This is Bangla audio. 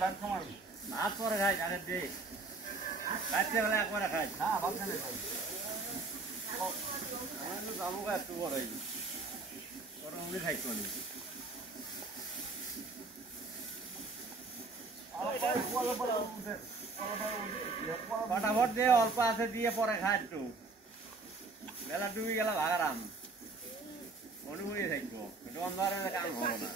ভাত খামার ভাত পরে খাই আগের দিয়ে রাত্রেবেলা একবারে খাই না ভাত খাই ভাই যাবো একটু বড় ওরা উনি খাইতো নি ফটাফট দিয়ে অল্প আছে দিয়ে পরে খাই একটু বেলা ডুবি গেলে ভাগারাম মনে হয়ে থাকবো একটু অন্ধকারে কাম হবো না